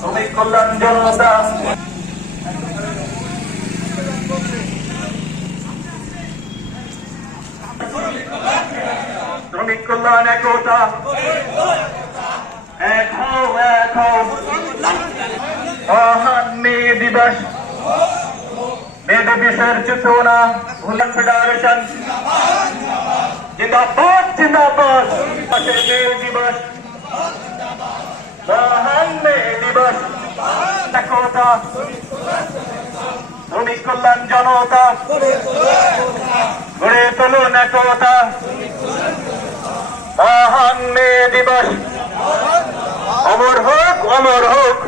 শ্রমিক কল্যাণ জনতা শ্রমিক কল্যাণ একতা এক হও মহান মে দিবস মে দিবসের চেতনা ভুলান ফেডারেশন জিন্দাবাদ জিন্দাবাদ মে দিবস মহান মে দিবস একতা শ্রমিক কল্যাণ জনতা গড়ে তুলুন একতা মহান মে দিবস অমর হোক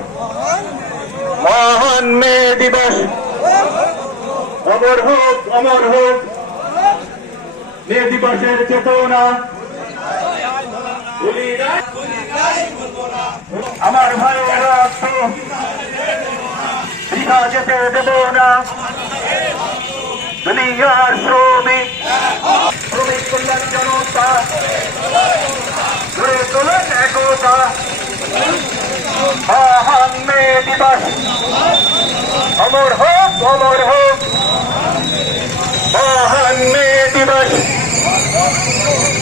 মহান মে দিবস অমর হোক মে দিবসের চেতনা আমার ভাইয়েরা বৃথা যেতে দেব না দুনিয়ার শ্রমিক কল্যাণ জনতা গড়ে তোলেন একতা মহান মে দিবস অমর হোক মহান মে দিবস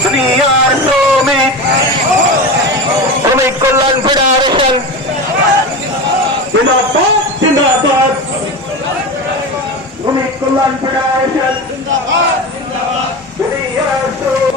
দুনিয়ার শ্রমিক কল্যাণ ফেডারেশন জিন্দাবাদ শ্রমিক কল্যাণ ফেডারেশন দুনিয়ার শ্রমিক